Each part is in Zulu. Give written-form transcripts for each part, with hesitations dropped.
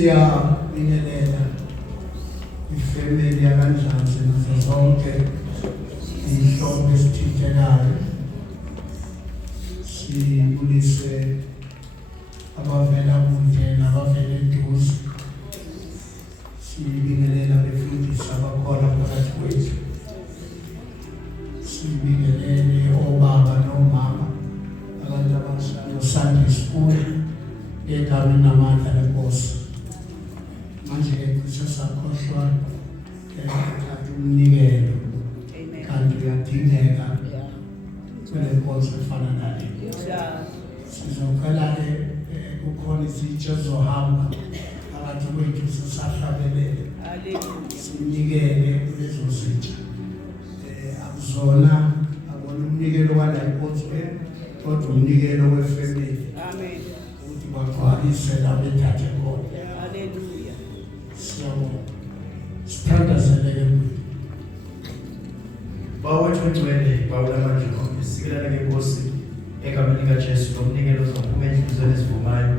Siyabingelela ifamily yaNdlanzi nazo zonke inhlobo esithintekayo. Sibulise abavela kude nabavela eduze. Sibingelela befundisi abakhona phakathi kwethu. Sibingelele obaba nomama abantu abasha Sunday school egameni namandla lenkosi. Manje kusasakhohlwa kanti umnikelo kanti uyadingeka kule nkonzo efana nale. Sizocela kukhona izitsha zohamba phakathi kwethu sisahlabelele. Sinikele kulezo zitsha. Akuzona akona umnikelo wala inkonzweni kodwa umnikelo wefamily. Amen. Ukuthi bagcwalise labethathe khona. Hallelujah. Siyabonga. Sithandazeleke kuwe. Bawethu ngcwele bawulamandla konke sikelele ngenkosi egameni likaJesu nomnikelo ozophuma enhlizweni ezivumayo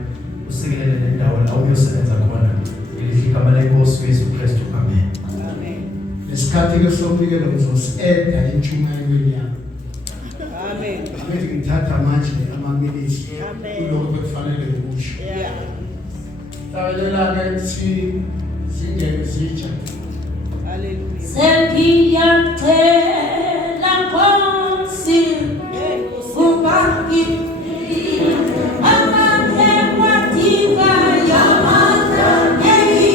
usikelele nendawo la uyosebenza khona igama lenkosi uYesu Kristu. Amen. Amen. Lesikhathi ke somnikelo uzosienda entshumayelweni yakho. Amen. Amen. Ngithatha manje ama-minutes kuloko bekufanele ukusho. Tabelela ke zingeke zitsha. Hallelujah. Sengiyacela Nkosi ubangiphi amandla engiwadingayo, amandla engiwadingayo,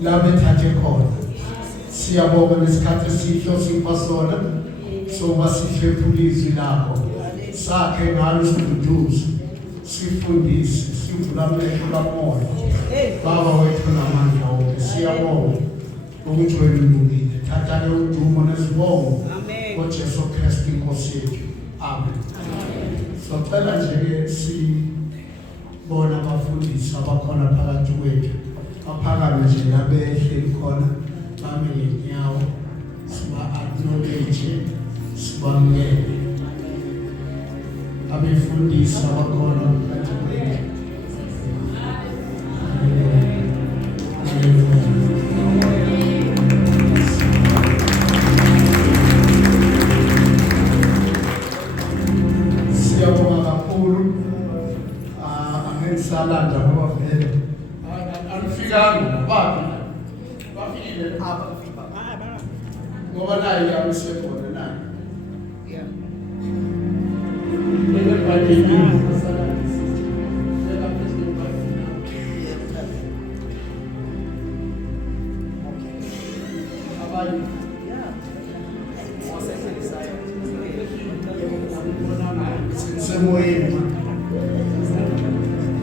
labethathe khona. Siyabonga nesikhathi esihle osipha sona sokuba sihlephulizwi lakho. Sakhe ngalo siduduze, sifundise, sivula amehlo kamoya. Baba wethu namandla wonke siyabonga ukuthi wena ulungile. Thatha ke udumo nesibongo ngoJesu Kristu inkosi yethu. Amen. Socela nje ke sibona abafundisi abakhona phakathi kwethu. Aphakame nje labehleli khona family yawo siba acknowledge sibamukele abefundisi abakhona siyabonga kakhulu angengisalanda ngoba vele alifikanga bapi bafikile apha ngoba naye yabesekhona naye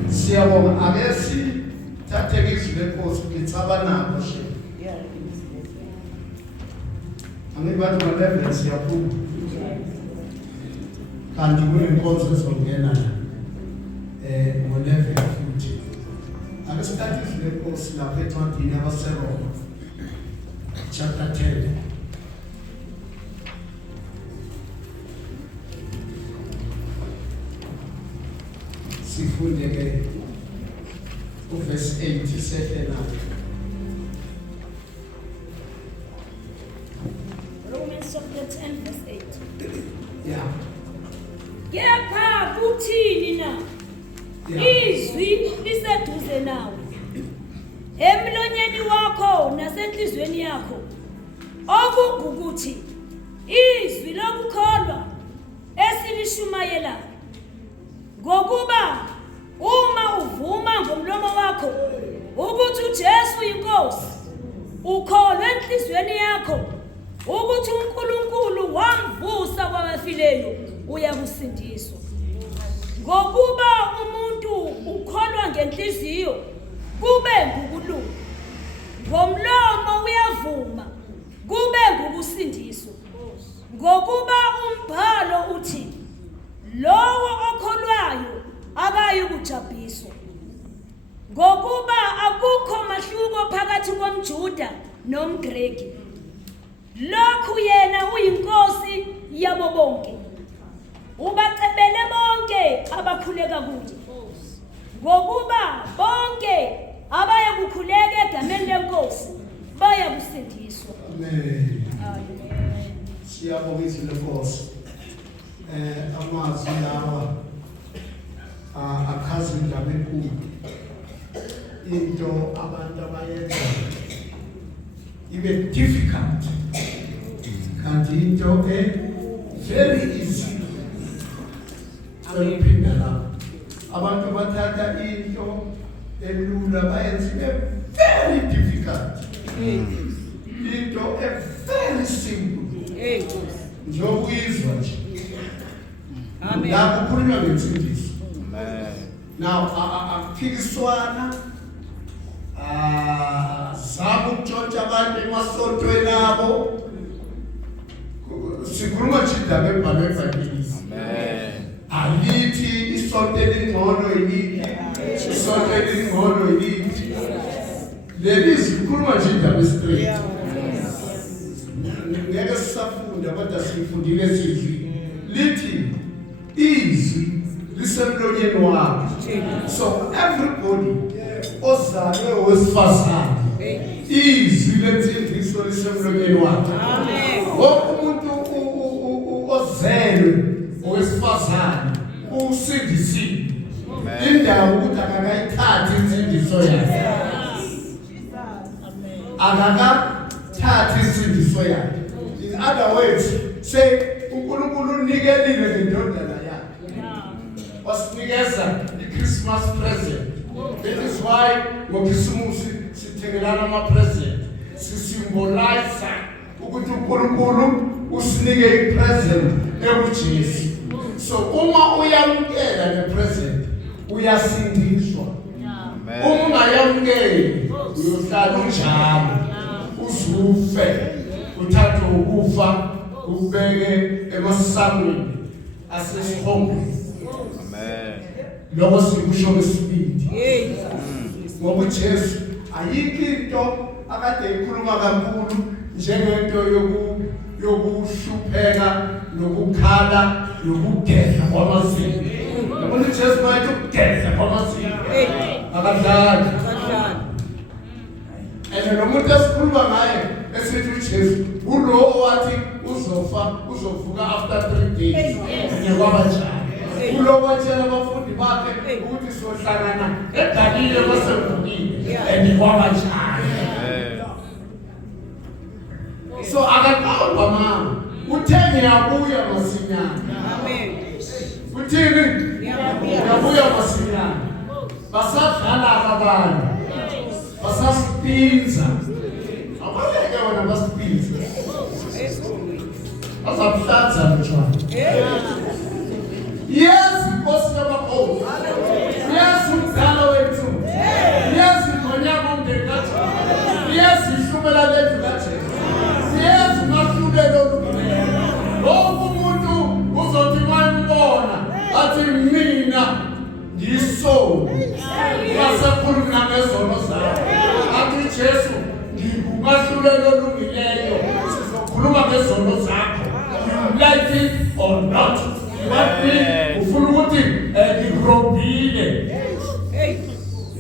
siyabonga akesi thathe izwi lenkosi ngitsabanako she angibathi ngalevel siyaphuma kanti kunenkonzo ezongena ngolevel futhi akesithathe izwi lenkosi lapha encwadini yabaseRoma chapter 10 sifunde ke verse 8 sehlela Romans chapter 10 verse 8. yeah Kepha kuthini na? Izwi liseduze nawe. Emlonyeni wakho nasenhlizweni yakho. Okungukuthi izwi lokukholwa esilishumayela. Ngokuba uma uvuma ngomlomo wakho ukuthi uJesu uyinkosi, ukholwe enhlizweni yakho ukuthi uNkulunkulu wamvusa kwabafileyo, uyakusindiswa. Ngokuba umuntu ukholwa ngenhliziyo kube ngukulunga, ngomlomo uyavuma kube ngukusindiswa. Ngokuba umbhalo uthi lowo okholwayo akayikujabhiswa. Ngokuba akukho mahluko phakathi komJuda nomGreki. Lokhu yena uyinkosi yabo bonke. Ubacebele bonke abakhuleka kuye. Ngokuba bonke abayakukhuleka egameni lenkosi bayakusindiswa. amen Amen. siyabonga izwi lenkosi amazwi lawa akhaza indaba enkulu into abantu abayenza ibe difficult kanti into very easy ayiphinda lapho abantu bathatha into elula bayenza ibe very difficult into very simple njengokuyizwa nje Amen. la kukhulunywa ngensindiso now akuphikiswana zabo ukutshontsha abantu emasontweni abo sikhuluma nje indaba ebhalwe ebhayibhelini alithi isonto elingcono yini isonto elingcono yini leli sikhuluma nje indaba straight ngeke sisafunda kodwa sifundile izwi lithi izwi lisemlonyeni wakho. So everybody ozalwe owesifazane izwi lensindiso lisemlonyeni wakhe. Wonke umuntu ozelwe owesifazane usindisiwe. Indawo ukuthi akakayithathi insindiso yakhe. Akakathathi insindiso yakhe. In other words, say uNkulunkulu unikelile ngendodana yakhe. Wasinikeza iChristmas present. That is why ngoKhisimusi sithengelana ama-present. Sisymbolize ukuthi uNkulunkulu usinike ipresent ekuJesu. So uma uyamkela le-present uyasindiswa. Uma ungayamkeli uyohlala unjalo uzufe uthathe ukufa ubeke emasangweni asesihongweni. Lokho sikusho ngesibindi. Ngoba uJesu ayikho into akade ikhuluma kakhulu njengento yokuhlupheka nokukhala nokugedla kwamazinyo. Yabona uJesu wayethi ukugedla kwamazinyo akadlali. Lo muntu esikhuluma ngaye esithi uJesu ulo owathi uzovuka after 3 days. Ngikwaba njani? Ulo watshela abafundi bakhe ukuthi sohlangana eGalile basevukile. Ngikwaba njani? So akaqamba mama uthe ngiyabuya masinyane. Amen. Uthini? Ngiyabuya masinyane. Basadlala abantu. Basasipinza. Abaleke wena basipinza. Bazabhlanza mntwana. Yes, Nkosi yamakhosi. Yes, umdala wethu. Yes, ngonyaka umndeni kaJesu. Yes, ihlumela lethu kaJesu. Yes, mahlulelo olungileyo. Wonke umuntu uzothi mayembona athi mina ngiyisono. Wasekhuluma ngezono zakhe. Athi Jesu ngikumahlulelo olungileyo. Sizokhuluma ngezono zakho. You like it or not? What me ufuna ukuthi ngigrobile.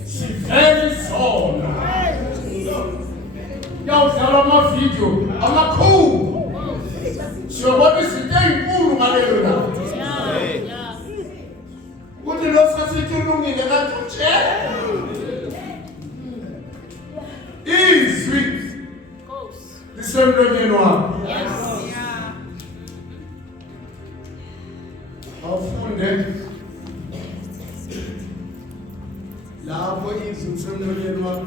Sivele sona. Yawudlala amavideo amakhulu. Siyobona izinto ezinkulu ngalelo langa. Uthi lo sasithi ulungile kaJotshe. Izwi lisemlonyeni wakho. Afunde lapho izwi lisemlonyeni wakho.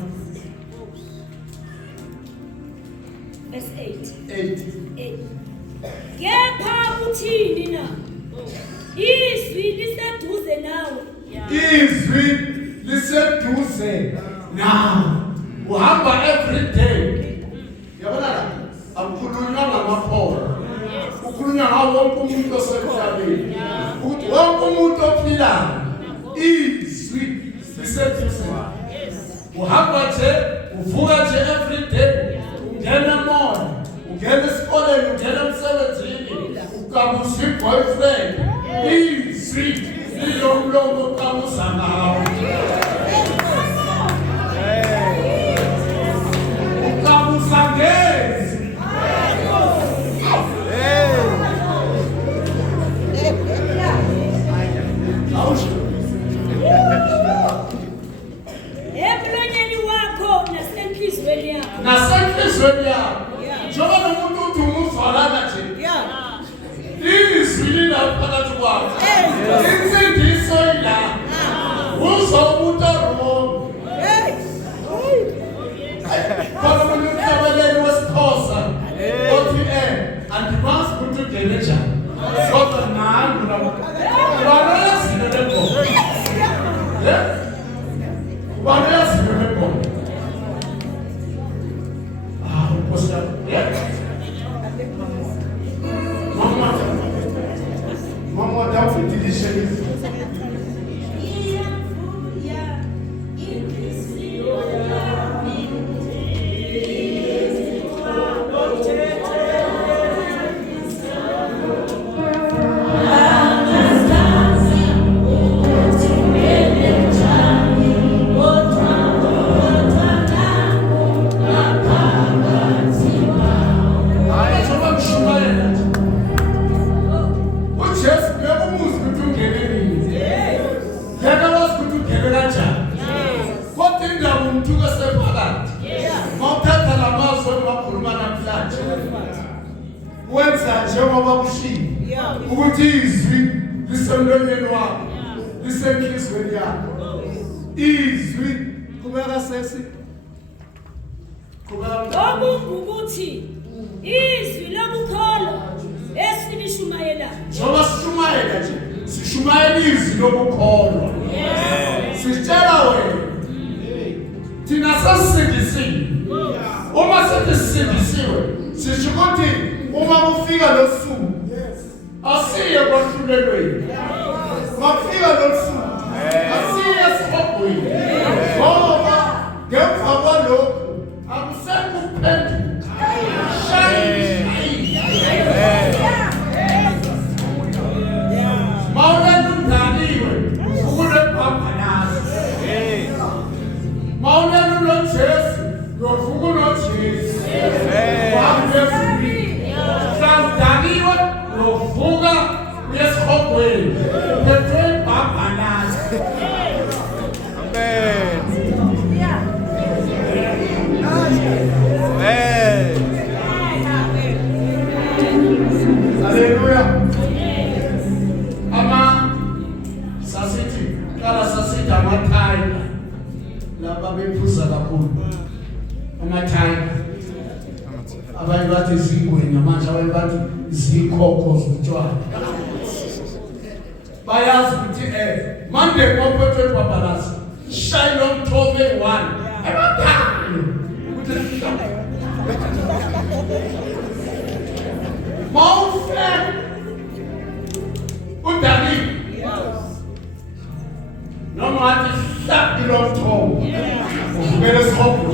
Verse 8. 8. Kepha uthini na? Izwi liseduze nawe. Izwi liseduze nawe. Uhamba every day. Yabona la? Akukhulunywa ngamaphola. Ukhulunywa ngawo wonke umuntu osemhlabeni. Ukuthi wonke umuntu ophilayo. Izwi liseduze nawe. Uhamba nje, uvuka nje every day. Ungena moya, ungena esikoleni, ungena emsebenzini, ukamusa i-boyfriend. Izwi lilomlomo ukamusa ngawo. Ukamusa ngezi. Emlonyeni wakho nasenhlizweni yakho. Nasenhlizweni yakho. Njengoba umuntu uthi umuzwakala nje. Izwi lilaphakathi kwakho. Insindiso ila. Uzwa umuntu wrong. Kodwa umuntu utabeleni wesixhosa. Othi andimazi ukuthi ungene njani. Kodwa nami ubani yazilo lengoma. Ubani yazilo lengoma. Nkosi Mama David delicious. Wenza njengoba kushilo ukuthi izwi lisemlonyeni wakho lisenhlizweni yakho. Izwi kubeka sesi kubeka ukuthi izwi lokukholwa esilishumayela. Njengoba sishumayela nje sishumayela izwi lokukholwa. Sitshela wena thina sasindisiwe. Uma sesindisiwe sisho ukuthi uma kufika lo suku asiye kwahlulelweni. Mafika lo suku asiye esihogweni. Ngoba ngemva kwalokho akusele esogweni. Bethe babhalazi. Amen. Hallelujah. Ama sasithi kala sasithi amathayila laba bephuza kakhulu. Amathayila abanye bathi zingweni namanje abanye bathi zikhokho zotshwala. Bayazi ukuthi manje kophethe babalazi Shalom Tove 1 emakhaya ukuthi Mawufe udani noma athi Shalom Tove uvukele sokho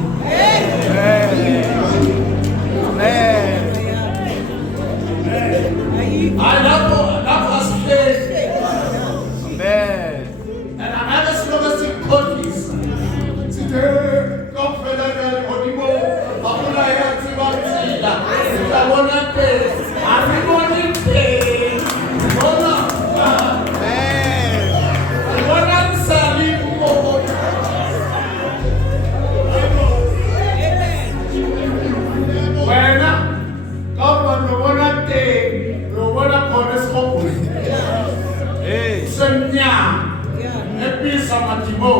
I love us today. Amen. And another slogan is confidence. Today, confident Odimo, Abuna Yati Batila, Tabona Pay, everybody pay. Bona, Bona Sali Mo. When God Bona Day, Bona Cornes Hope. Senya. Episa matimo.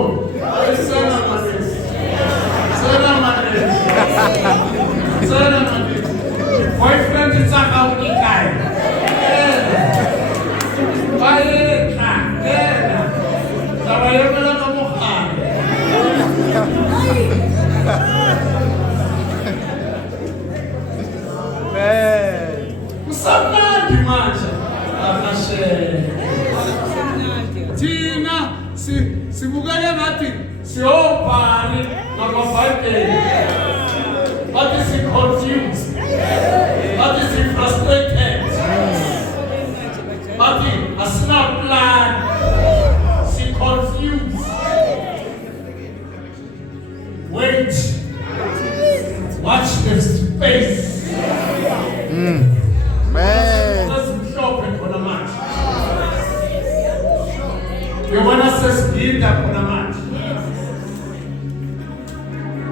Sana manes. Sana manes. Sana manes. Boyfriend is a county guy. Baye ka. Sabayo na lang mukha. Usama dimanche. Anashe. Tina sibukele ngathi siyobhali ngamabhayibheli bathi si-confused bathi si-frustrated bathi asinaplan si-confused. Wait, watch the space. Sesimhlophe khona manje. Yabona sesiginda khona manje.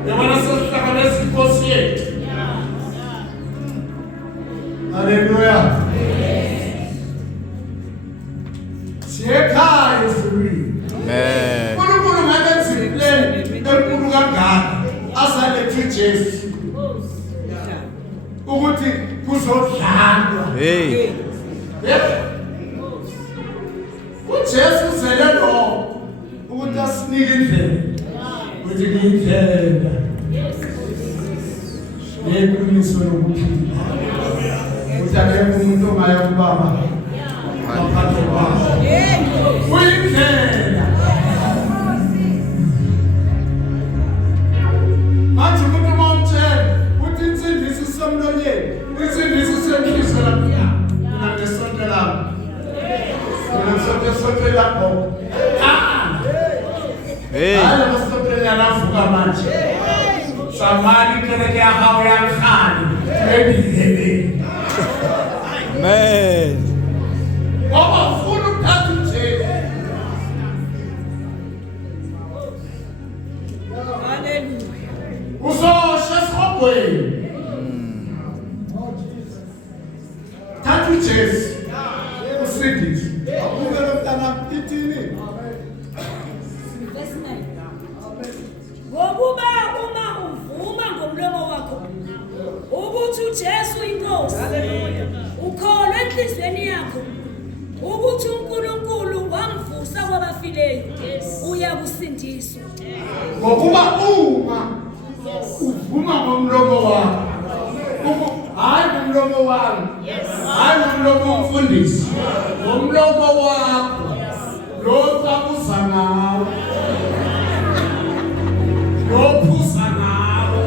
Yabona sesihlangabeza inkosi yethu. Hallelujah. Siyekhaya ezulwini. Amen. uNkulunkulu ngakenza implan enkulu kangaka azalethe uJesu ukuthi kuzodlalwa. Hey. uJesu uzele lo ukuthi asinike indlela ukuthi ngiyindlela neqiniso lokuphila ukuthi akekho umuntu ongaya kubaba ngaphandle kwakhe. Uyindlela manje umuntu uma umtshela ukuthi insindisi isemlonyeni insindisi isenhliziyo lapha mina ngesonto lami sonto lapho hayi masonto yanavuka manje samani kele ya hawo yakhani ebihebeni. Amen. Ngoba ufuna ukuthatha uJesu. Uzosha esogweni. Thatha uJesu. Usindise. Akungelo mntana ithini? Verse 9. Ngokuba uma uvuma ngomlomo wakho ukuthi uJesu inkosi. Haleluya. Ukholwa enhlizweni yakho ukuthi uNkulunkulu wamvusa kwabafileyo. Uyakusindiswa. Ngokuba uma uvuma ngomlomo wakho. Hayi ngomlomo wami. Hayi ngomlomo womfundisi. Ngomlomo wakho. Lo tabuza ngawo. Lo phuza ngawo.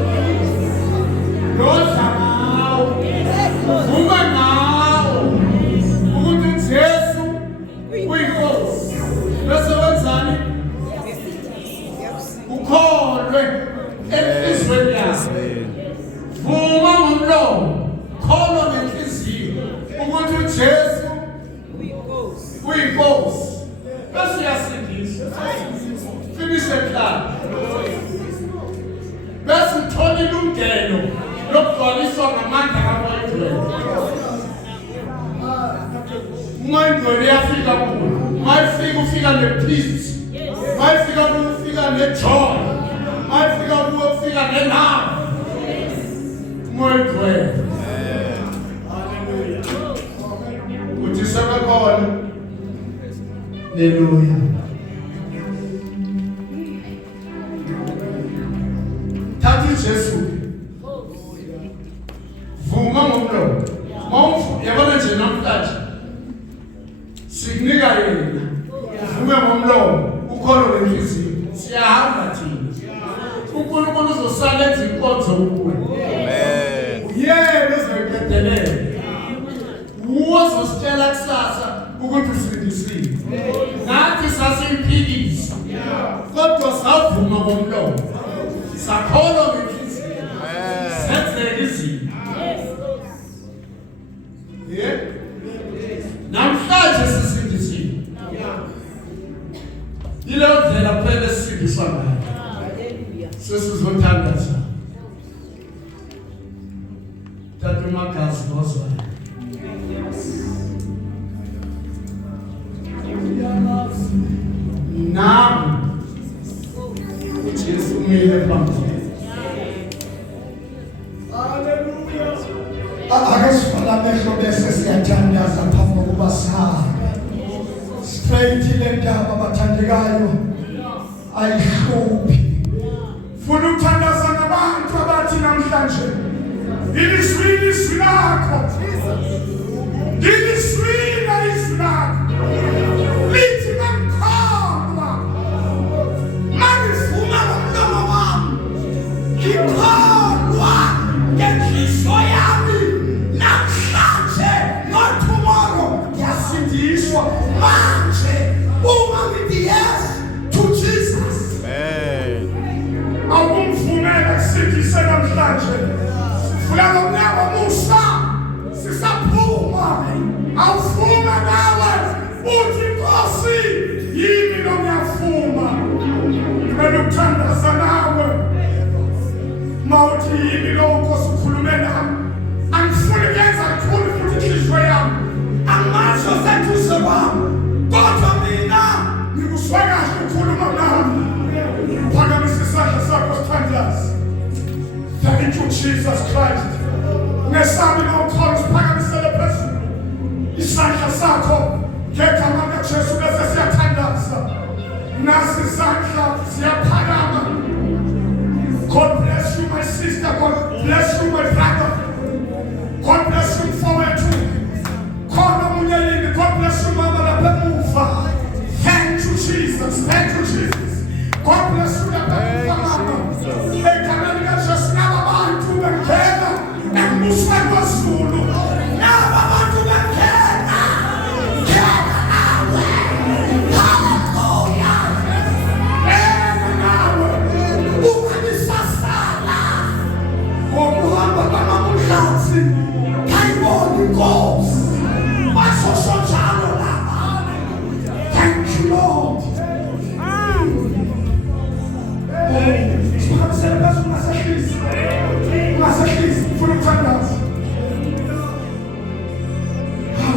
Lo dla ngawo. Vuma ngawo. Ukuthi Jesu uyinkosi. Bese wenzani? Ukholwe enhlizweni yakho. Vuma ngomlomo, kholwa ngenhliziyo ukuthi uJesu uyinkosi. uyinkosi bese uyasindisa finish the plan bese uthola ilungelo lokugcwaliswa ngamandla kaMoya. Umoya uyafika kuwe, mayifika ufika nepeace, mayifika kuwe ufika nejoy, mayifika kuwe ufika nelove. Umoya uthi sebekhona. Haleluya. Thatha uJesu vuma ngomlomo mawuvu yabona nje namhlanje sikunika yena uvume ngomlomo ukholo wenhliziyo siyahamba thina uNkulunkulu uzosala enza inkonzo kuwe. Amen. Uyena ozoyiqedelela uzositshela kusasa ukuthi usindisiwe nathi sasiyiphilisa kodwa savuma ngomlomo sakholwa ngenhliziyo senzeke izinto. Namhlanje sisindisiwe ile ndlela kuphela sisindiswa ngayo. Sesizothandaza Tata Magazi ngozwayo nami Jesu umile phambili. Haleluya. Akasivala amehlo bese siyathandaza phambi kokuba sihambe straight ile ndaba abathandekayo ayihluphi. Funa ukuthandaza nabantu abathi namhlanje ilizwi lakho ilizwi lakho lithi ngakholwa mangifuna ngomlomo wami ngikholwa ngenhliziyo yami namhlanje no-tomorrow ngiyasindiswa manje uma ngithi yes to Jesus. Amen. Awumvumela kusindise namhlanje sifuna ngomnyama musa sisaphuma awufuna nawe uthi Nkosi yimi ngiyafuma ngicela ukuthandaza nawe mawuthi yimi lo Nkosi ukhulume nami angifuni kuyenza kakhulu futhi inhliziyo yami angazi oseduze kwami kodwa mina ngikuswa kahle ukhuluma nami. Phakamisa isandla sakho sithandaze. Thank you Jesus Christ. Nesami ngokholwa siphakamisele phezulu isandla sakho ngegama likaJesu bese siyathandaza. Nasi isandla siyaphakama. God bless you my sister, God bless you my brother, God bless you mfowethu, khona munye yini, God bless you mama lapha emuva. Thank you Jesus, thank you Jesus. God bless you lapha emuva. Egama likaJesu nabantu bengena embusweni wezulu nabantu bengena ngena nawe. Haleluya. Nawe ukamisasala ngokuhamba kwamaMndlanzi kayibona inkosi basosho njalo lapha. Thank you Lord. Siphakamisele phezulu ungasehlisi ufuna ukuthandaza.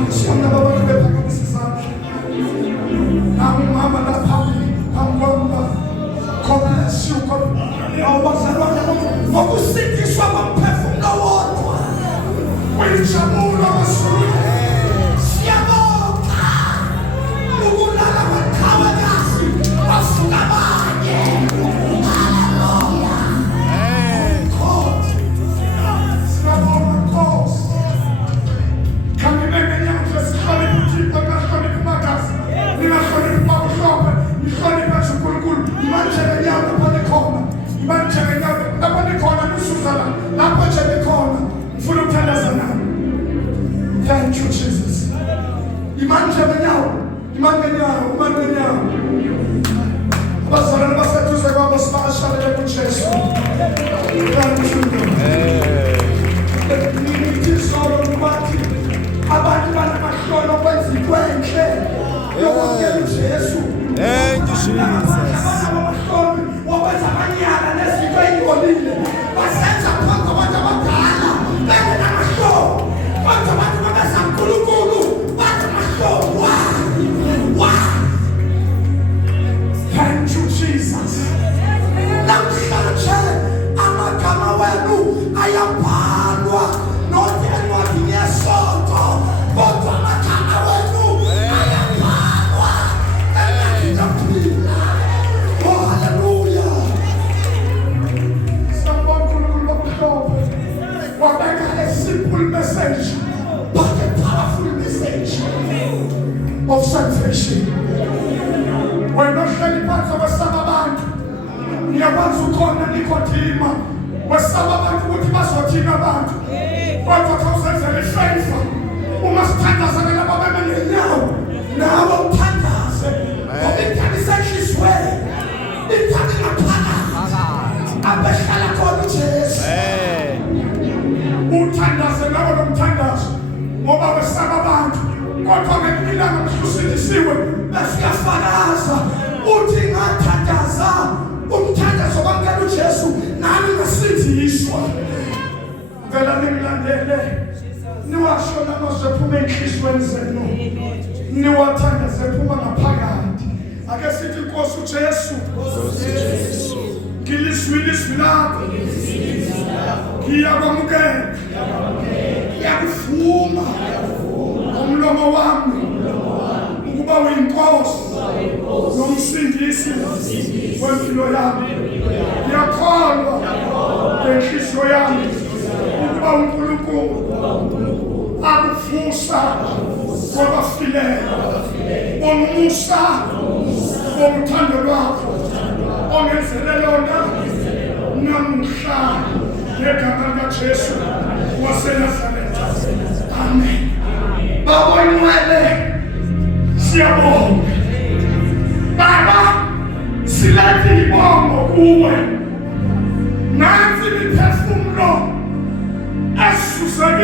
Siyabona babantu bephakamisa isandla. Mama laphambi phambi. God bless you. Awubazalwane ngokusindiswa komphefumulo wodwa wenjabulo abasuke siyabonga ukulala kwaqhawekazi basuka abanye. Haleluya. God siyabonga Nkosi. Kamimene nyamhla sihloniphe uThixo ngahloniphe uMagazi ningahloniphe uMhlophe nihloniphe uNkulunkulu manje ngenyawo lapha nikhona manje ngenyawo lapha nikhona nisuzana lapha nje nikhona ngifuna ukuthandaza nami. Thank you Jesus. Imanje ngenyawo abazalwane baseduze kwabo sibashalele kuJesu. Thank you. Abantu banamahlolo kwenza ikwenhle salvation. Wena ohleli phansi wesaba abantu, ngiyakwazi ukhona nikodima wesaba abantu ukuthi bazothina abantu, kodwa khawusenzele ifavor uma sithandazana laba bebe ngenyawo nawe uthandaze ngoba ithandisa enhliziyweni, ithanda ngaphakathi abehlala khona uJesu. Uthandaze nawe nomthandazo ngoba wesaba abantu, kodwa ngempilanga mhlusindisiwe besiyafakaza uthi ngathandaza umthandazo wamkela uJesu nami ngasindiswa. Ngicela nimlandele niwasho namazwi ephuma enhliziyweni zenu, niwathandaze ephuma ngaphakathi. Ake sithi Nkosi uJesu, ngilizwile izwi lakho, ngiyakwamukela, ngiyakuvuma ngomlomo wami ukuba uyinkosi nomsindisi wempilo yami. Ngiyakholwa ngenhliziyo yami ukuba uNkulunkulu akuvusa kwabafileyo, umusa womuthando lwakho ongenzele lona namuhla ngegama likaJesu waseNazaretha. Amen. Baba Ngcwele, siyabonga. Baba, silethe ibongo kuwe. Nansi imiphefumulo esizeke